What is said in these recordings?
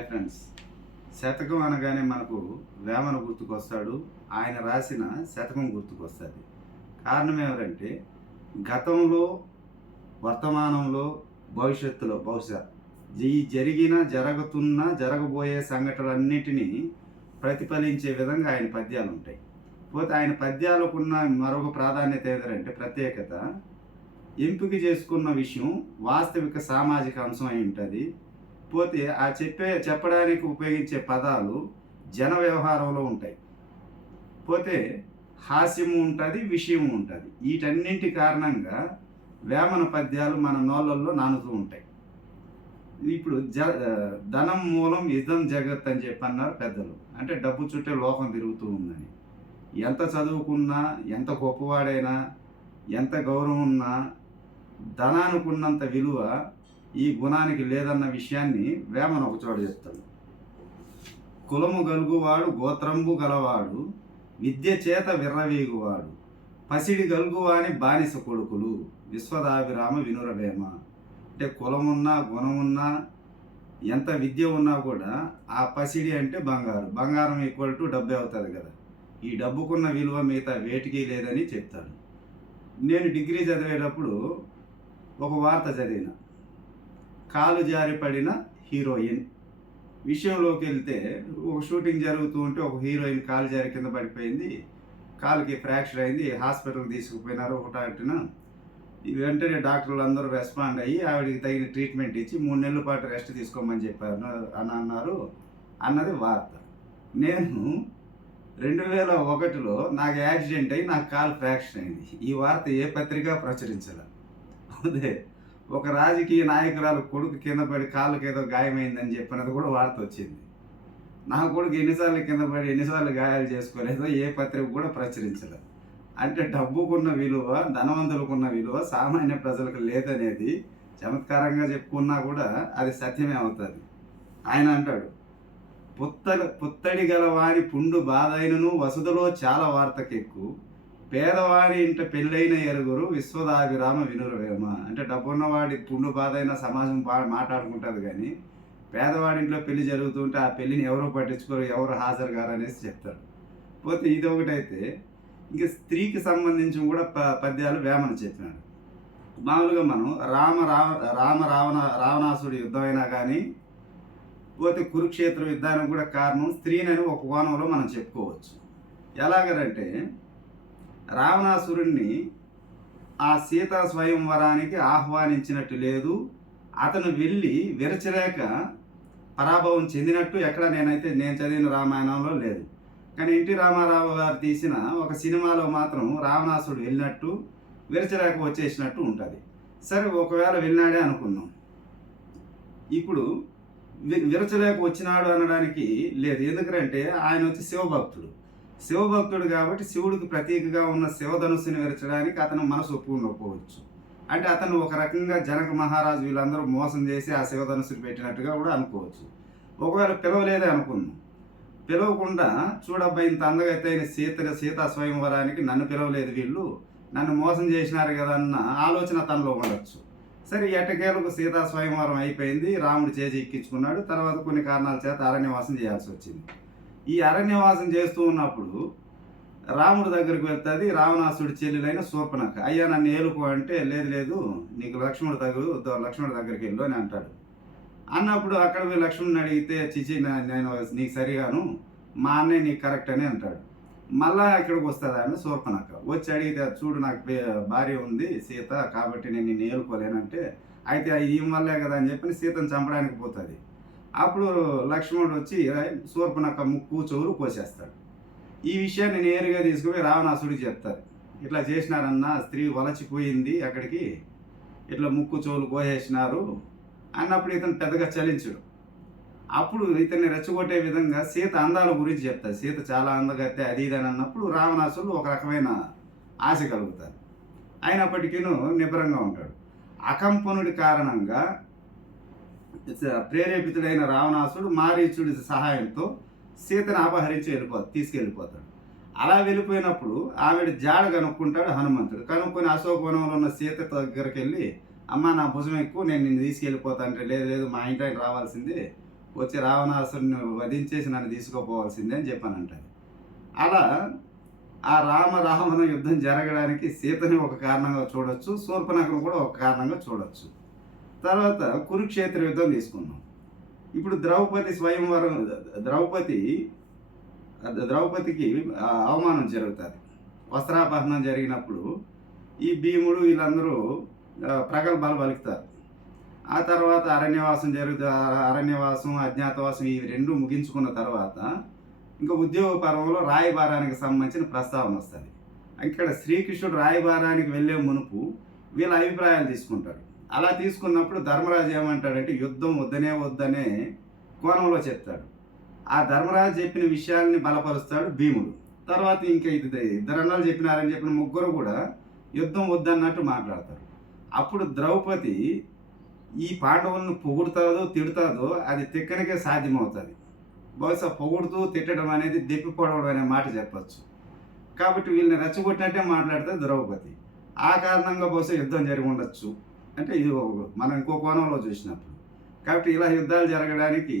Hi friends. శతకం అనగానే మనకు వేమన గుర్తుకొస్తాడు. ఆయన రాసిన శతకం గుర్తుకొస్తుంది. కారణం ఏమిటంటే గతంలో, వర్తమానంలో, భవిష్యత్తులో బహుశా ఈ జరిగిన, జరుగుతున్న, జరగబోయే సంఘటనలన్నిటినీ ప్రతిఫలించే విధంగా ఆయన పద్యాలు ఉంటాయి. పోతే ఆయన పద్యాలకున్న మరొక ప్రాధాన్యత ఏదంటే ప్రత్యేకత, ఎంపిక చేసుకున్న విషయం వాస్తవిక సామాజిక అంశం అయి ఉంటుంది. పోతే ఆ చెప్పడానికి ఉపయోగించే పదాలు జన వ్యవహారంలో ఉంటాయి. పోతే హాస్యము ఉంటుంది, విషయము ఉంటుంది. వీటన్నింటి కారణంగా వేమన పద్యాలు మన నోళ్ళల్లో నానుతూ ఉంటాయి. ఇప్పుడు ధనం మూలం ఇదం జగత్ అని చెప్పి అన్నారు పెద్దలు. అంటే డబ్బు చుట్టే లోకం తిరుగుతూ ఉందని. ఎంత చదువుకున్నా, ఎంత గొప్పవాడైనా, ఎంత గౌరవం ఉన్నా ధనానికున్నంత విలువ ఈ గుణానికి లేదన్న విషయాన్ని వేమన ఒక చోట చెప్తాడు. కులము గలుగువాడు గోత్రంబు గలవాడు, విద్య చేత విర్రవీగువాడు, పసిడి గలుగువాని బానిస కొడుకులు, విశ్వదాభిరామ వినురవేమ. అంటే కులమున్నా, గుణమున్నా, ఎంత విద్య ఉన్నా కూడా ఆ పసిడి అంటే బంగారు, బంగారం ఈక్వల్ టు డబ్బే అవుతుంది కదా. ఈ డబ్బుకున్న విలువ మిగతా వేటికి లేదని చెప్తాడు. నేను డిగ్రీ చదివేటప్పుడు ఒక వార్త చదివిన, కాలు జారి పడిన హీరోయిన్ విషయంలోకి వెళ్తే, ఒక షూటింగ్ జరుగుతూ ఉంటే ఒక హీరోయిన్ కాలు జారి కింద పడిపోయింది, కాలుకి ఫ్రాక్చర్ అయింది, హాస్పిటల్కి తీసుకుపోయినారు. ఒకటాటిన వెంటనే డాక్టర్లు అందరూ రెస్పాండ్ అయ్యి ఆవిడకి తగిన ట్రీట్మెంట్ ఇచ్చి 3 నెలల పాటు రెస్ట్ తీసుకోమని చెప్పారు అని అన్నారు అన్నది వార్త. నేను 2001లో నాకు యాక్సిడెంట్ అయ్యి నాకు కాలు ఫ్రాక్చర్ అయింది. ఈ వార్త ఏ పత్రిక ప్రచురించాల. అదే ఒక రాజకీయ నాయకురాలు కొడుకు కింద పడి కాళ్ళకి ఏదో గాయమైందని చెప్పినది కూడా వార్త వచ్చింది. నా కొడుకు ఎన్నిసార్లు కింద పడి ఎన్నిసార్లు గాయాలు చేసుకోలేదో ఏ పత్రిక కూడా ప్రచురించలేదు. అంటే డబ్బుకున్న విలువ, ధనవంతులకున్న విలువ సామాన్య ప్రజలకు లేదనేది చమత్కారంగా చెప్పుకున్నా కూడా అది సత్యమే అవుతుంది. ఆయన అంటాడు, పుత్తడి గలవారి పుండు బాధైనను వసుదలో చాలా వార్తకెక్కు, పేదవాడి ఇంట పెళ్ళైన ఎరుగురు విశ్వదాభిరామ వినురవేమ. అంటే డబ్బున్నవాడి పుండు బాధ అయినా సమాజం మాట్లాడుకుంటుంది, కానీ పేదవాడింట్లో పెళ్లి జరుగుతుంటే ఆ పెళ్ళిని ఎవరో పట్టించుకోరు, ఎవరు హాజరు కారు అనేసి చెప్తారు. పోతే ఇది ఒకటైతే ఇంక స్త్రీకి సంబంధించి కూడా పద్యాలు వేమన చెప్పినాడు. మామూలుగా మనం రావణాసుడి యుద్ధమైనా కానీ, పోతే కురుక్షేత్ర యుద్ధానికి కూడా కారణం స్త్రీనని ఒక కోణంలో మనం చెప్పుకోవచ్చు. ఎలాగంటే రావణాసురుణ్ణి ఆ సీతా స్వయంవరానికి ఆహ్వానించినట్టు లేదు, అతను వెళ్ళి విరచలేక పరాభవం చెందినట్టు ఎక్కడ నేను చదివిన రామాయణంలో లేదు. కానీ ఎన్టీ రామారావు గారు తీసిన ఒక సినిమాలో మాత్రం రావణాసురుడు వెళ్ళినట్టు, విరచలేక వచ్చేసినట్టు ఉంటుంది. సరే, ఒకవేళ వెళ్ళినాడే అనుకున్నాం. ఇప్పుడు విరచలేక వచ్చినాడు అనడానికి లేదు. ఎందుకంటే ఆయన వచ్చి శివభక్తుడు కాబట్టి శివుడికి ప్రతీకగా ఉన్న శివధనుస్సుని విరచడానికి అతను మనసు ఒప్పుకోవచ్చు. అంటే అతను ఒక రకంగా జనక మహారాజు వీళ్ళందరూ మోసం చేసి ఆ శివధనుస్సుని పెట్టినట్టుగా కూడా అనుకోవచ్చు. ఒకవేళ పిలవలేదే అనుకుందాం, పిలవకుండా చూడబ్బా ఇంత అందగా అయిన సీతా స్వయంవరానికి నన్ను పిలవలేదు, వీళ్ళు నన్ను మోసం చేసినారు కదా అన్న ఆలోచన తనలో ఉండొచ్చు. సరే, ఎట్టకేలకు సీతా స్వయంవరం అయిపోయింది, రాముడు చేసి ఎక్కించుకున్నాడు. తర్వాత కొన్ని కారణాల చేత అరణ్యవాసం చేయాల్సి వచ్చింది. ఈ అరణ్యవాసం చేస్తూ ఉన్నప్పుడు రాముడి దగ్గరికి వెళ్తుంది రావణాసుడి చెల్లెలైన శూర్పణఖ. అయ్యా నన్ను ఏలుకో అంటే, లేదు నీకు లక్ష్మణుడి దగ్గరికి వెళ్ళు అని అంటాడు. అన్నప్పుడు అక్కడ పోయి లక్ష్మణుని అడిగితే, చిచి నేను నీకు సరిగాను, మా అన్నయ్య నీకు కరెక్ట్ అని అంటాడు. మళ్ళా ఇక్కడికి వస్తుంది ఆమె శూర్పణఖ. వచ్చి అడిగితే, చూడు నాకు భార్య ఉంది సీత, కాబట్టి నేను నిన్ను ఏలుకోలేనంటే, అయితే ఈ వల్లే కదా అని చెప్పి సీతను చంపడానికి పోతుంది. అప్పుడు లక్ష్మణుడు వచ్చి శూర్పణఖ ముక్కు చెవులు కోసేస్తాడు. ఈ విషయాన్ని నేరుగా తీసుకుపోయి రావణాసుడికి చెప్తారు. ఇట్లా చేసినారన్న, స్త్రీ వలచిపోయింది అక్కడికి, ఇట్లా ముక్కు చెవులు కోసేసినారు అన్నప్పుడు ఇతను పెద్దగా చలించడు. అప్పుడు ఇతన్ని రెచ్చగొట్టే విధంగా సీత అందాల గురించి చెప్తారు. సీత చాలా అందగత్తే అది ఇది అని అన్నప్పుడు రావణాసుడు ఒక రకమైన ఆశ కలుగుతారు. అయినప్పటికీ నిబ్బరంగా ఉంటాడు. అకంపనుడి కారణంగా ప్రేరేపితుడైన రావణాసుడు మారీచుడి సహాయంతో సీతను అపహరించి తీసుకెళ్ళిపోతాడు. అలా వెళ్ళిపోయినప్పుడు ఆవిడ జాడ కనుక్కుంటాడు హనుమంతుడు. కనుక్కొని అశోకవనంలో ఉన్న సీత దగ్గరికి వెళ్ళి, అమ్మ నా భుజం ఎక్కువ, నేను నిన్ను తీసుకెళ్ళిపోతా అంటే, లేదు మా ఇంటికి రావాల్సింది, వచ్చి రావణాసురుని వధించేసి నన్ను తీసుకుపోవాల్సిందే అని చెప్పానంటది. అలా ఆ రావణ యుద్ధం జరగడానికి సీతని ఒక కారణంగా చూడొచ్చు, శూర్పణఖను కూడా ఒక కారణంగా చూడొచ్చు. తర్వాత కురుక్షేత్ర యుద్ధం తీసుకుందాం. ఇప్పుడు ద్రౌపదికి అవమానం జరుగుతుంది. వస్త్రాపహరణం జరిగినప్పుడు ఈ భీముడు వీళ్ళందరూ ప్రగల్భాలు పలుకుతారు. ఆ తర్వాత అరణ్యవాసం, అజ్ఞాతవాసం ఇవి రెండు ముగించుకున్న తర్వాత ఇంకా ఉద్యోగ పర్వంలో రాయబారానికి సంబంధించిన ప్రస్తావన వస్తుంది. ఇక్కడ శ్రీకృష్ణుడు రాయబారానికి వెళ్ళే మునుపు వీళ్ళ అభిప్రాయాలు తీసుకుంటాడు. అలా తీసుకున్నప్పుడు ధర్మరాజు ఏమంటాడంటే యుద్ధం వద్దనే కోణంలో చెప్తాడు. ఆ ధర్మరాజు చెప్పిన విషయాల్ని బలపరుస్తాడు భీముడు. తర్వాత ఇంకా ఇద్దరన్నాలు చెప్పినారని చెప్పిన ముగ్గురు కూడా యుద్ధం వద్దన్నట్టు మాట్లాడతారు. అప్పుడు ద్రౌపది ఈ పాండవులను పొగుడుతాదో తిడుతాదో అది తిక్కనికే సాధ్యమవుతుంది. బహుశా పొగుడుతూ తిట్టడం అనేది దెప్పిపోవడం అనే మాట చెప్పచ్చు. కాబట్టి వీళ్ళని రెచ్చగొట్టినట్టే మాట్లాడుతుంది ద్రౌపది. ఆ కారణంగా బహుశా యుద్ధం జరిగి ఉండొచ్చు. అంటే ఇది మనం ఇంకో కోణంలో చూసినప్పుడు. కాబట్టి ఇలా యుద్ధాలు జరగడానికి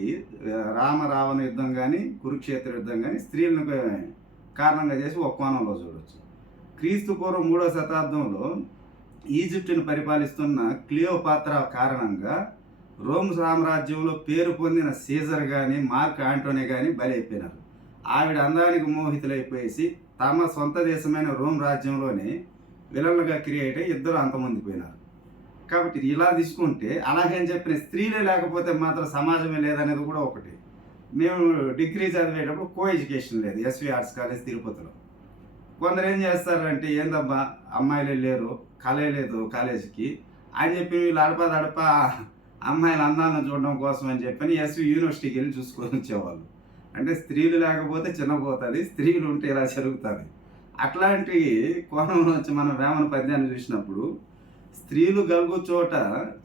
రావణ యుద్ధం కానీ కురుక్షేత్ర యుద్ధం కానీ స్త్రీలను కారణంగా చేసి ఒక కోణంలో చూడవచ్చు. క్రీస్తు పూర్వం 3వ శతాబ్దంలో ఈజిప్టును పరిపాలిస్తున్న క్లియోపాత్రా కారణంగా రోమ్ సామ్రాజ్యంలో పేరు పొందిన సీజర్ కానీ మార్క్ ఆంటోనీ కానీ బలైపోయినారు. ఆవిడ అందానికి మోహితులైపోయేసి తమ సొంత దేశమైన రోమ్ రాజ్యంలోనే విలన్లుగా క్రియేట్ అయ్యి ఇద్దరు అంతమందిపోయినారు. కాబట్టి ఇలా తీసుకుంటే అలాగని చెప్పిన స్త్రీలే లేకపోతే మాత్రం సమాజమే లేదనేది కూడా ఒకటి. మేము డిగ్రీ చదివేటప్పుడు కో ఎడ్యుకేషన్ లేదు ఎస్వి ఆర్ట్స్ కాలేజ్ తిరుపతిలో. కొందరు ఏం చేస్తారంటే ఏందబ్బా అమ్మాయిలే లేరు, కళే లేదు కాలేజీకి అని చెప్పి వీళ్ళు అడప అమ్మాయిల అందాలను చూడడం కోసం అని చెప్పని ఎస్వి యూనివర్సిటీకి వెళ్ళి చూసుకొని వచ్చేవాళ్ళు. అంటే స్త్రీలు లేకపోతే చిన్నపోతుంది, స్త్రీలు ఉంటే ఇలా జరుగుతుంది. అట్లాంటి కోణంలో వచ్చి మనం వేమన పద్యాన్ని చూసినప్పుడు స్త్రీలు గలుగు చోట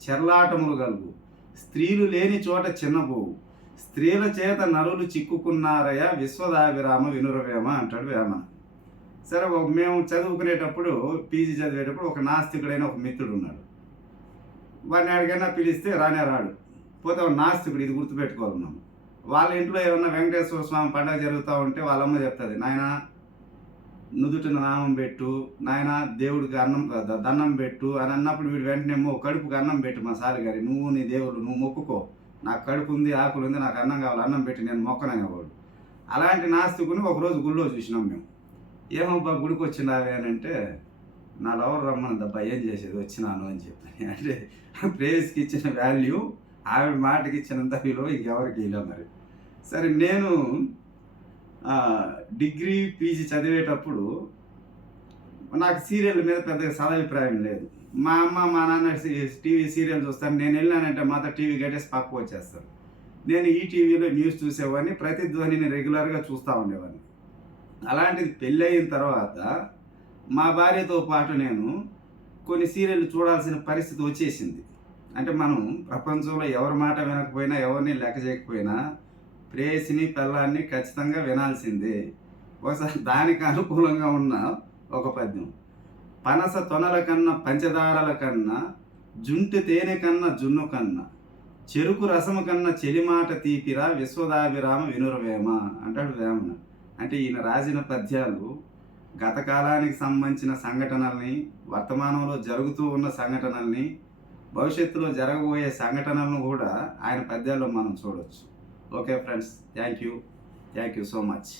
చెర్లాటములు గలుగు, స్త్రీలు లేని చోట చిన్నపోవు, స్త్రీల చేత నరులు చిక్కుకున్నారయ్య విశ్వదాభిరామ వినురవేమ అంటాడు వేమన. సరే, మేము చదువుకునేటప్పుడు పీజీ చదివేటప్పుడు ఒక నాస్తికుడైన ఒక మిత్రుడు ఉన్నాడు. వాడిని ఎక్కడికైనా పిలిస్తే రానే రాడు. పోతే ఒక నాస్తికుడు, ఇది గుర్తుపెట్టుకోవాలి మనం. వాళ్ళ ఇంట్లో ఏమన్నా వెంకటేశ్వర స్వామి పండుగ జరుగుతూ ఉంటే వాళ్ళమ్మ చెప్తుంది, నాయన నుదుటిన నామం పెట్టు, నాయన దేవుడికి దండం పెట్టు అని అన్నప్పుడు వీడు వెంటనే కడుపుకి అన్నం పెట్టు మా సార్ గారి, నువ్వు నీ దేవుడు నువ్వు మొక్కుకో, నాకు కడుపు ఉంది ఆకులు ఉంది నాకు అన్నం కావాలి అన్నం పెట్టి నేను మొక్కననేవాడు. అలాంటి నాస్తికుని ఒకరోజు గుళ్ళో చూసినాం మేము. ఏమబ్బా గుడికి వచ్చినావే అని అంటే, నా లవర్ రమ్మని దబ్బా ఏం చేసేది వచ్చినాను అని చెప్పి. అంటే ప్రేయస్కి ఇచ్చిన వాల్యూ ఆవిడ మాటకి ఇచ్చినంత విలువ ఇంకెవరికి ఇలా మరి. సరే, నేను డిగ్రీ పీజీ చదివేటప్పుడు నాకు సీరియల్ మీద పెద్దగా సదభిప్రాయం లేదు. మా అమ్మ మా నాన్న టీవీ సీరియల్ చూస్తాను, నేను వెళ్ళానంటే మాత్రం టీవీ కట్టేసి పక్కకు వచ్చేస్తాను. నేను ఈ టీవీలో న్యూస్ చూసేవాడిని, ప్రతిధ్వనిని రెగ్యులర్గా చూస్తూ ఉండేవాడిని. అలాంటిది పెళ్ళయిన తర్వాత మా భార్యతో పాటు నేను కొన్ని సీరియళ్ళు చూడాల్సిన పరిస్థితి వచ్చేసింది. అంటే మనం ప్రపంచంలో ఎవరి మాట వినకపోయినా ఎవరిని లెక్క చేయకపోయినా ప్రేయసిని పెళ్ళాన్ని ఖచ్చితంగా వినాల్సిందే. ఒకసారి దానికి అనుకూలంగా ఉన్న ఒక పద్యం, పనస తొనల కన్నా పంచదారల కన్నా, జుంటి తేనె కన్నా జున్ను కన్నా, చెరుకు రసము కన్నా చెలిమాట తీపిరా విశ్వదాభిరామ వినురవేమ అంటాడు వేమన. అంటే ఈయన రాసిన పద్యాలు గత కాలానికి సంబంధించిన సంఘటనల్ని, వర్తమానంలో జరుగుతూ ఉన్న సంఘటనల్ని, భవిష్యత్తులో జరగబోయే సంఘటనలను కూడా ఆయన పద్యాల్లో మనం చూడవచ్చు. Okay friends, thank you so much.